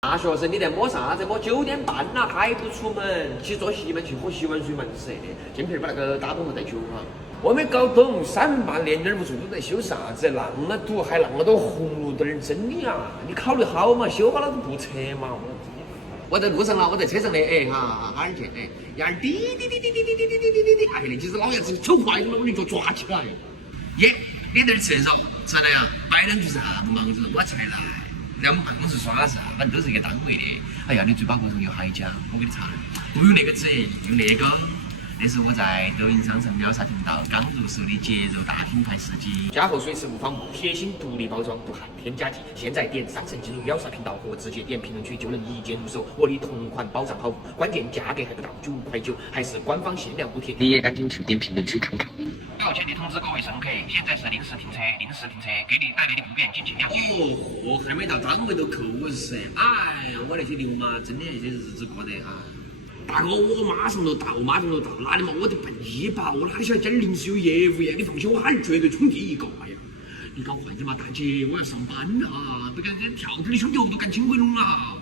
大学生你在摸啥子？摸9点半了还不出门，去坐西门去喝洗碗水嘛，就是的。金瓶把那个打包后带酒哈。我没搞懂，3门8连点不住都在修啥子？那么堵还那么多红绿灯，真的啊！你考虑好嘛，修好了都不撤嘛。我在路上了，我在车上的，哎哈，哈儿去，哎，呀滴滴滴滴滴滴滴滴滴滴滴，哎，那几只老爷子瞅快点嘛，我就抓起来。耶，你在这儿吃肉，吃了呀？白人就是不忙着，我才来。在我们办公室耍是，反正都是一个单位的。哎呀，你嘴巴后头有海椒，我给你查，不用那个纸，用那个。那是我在抖音上秒杀频道刚入手的节肉大品牌司机。加厚水池无纺布，贴心独立包装，不含添加剂。现在点商城进入秒杀频道或直接点评论区就能一键入手我的同款保障好物，关键价格还不到9块9，还是官方限量补贴。你也赶紧去点评论区看看。抱歉地通知各位乘客，现在是临时停车，给你带来的不便敬请谅解。哦，还没到单位都扣我噻！哎呀，我那些牛马真的那些日子过得哈。大哥，我马上就到，哪里嘛？我得奔100，我哪里晓得今儿临时有业务呀？你放心，我喊人绝对冲第一个。哎呀，你搞快点嘛，大姐，我要上班啊！不然这跳腿的兄弟我都赶请回笼了。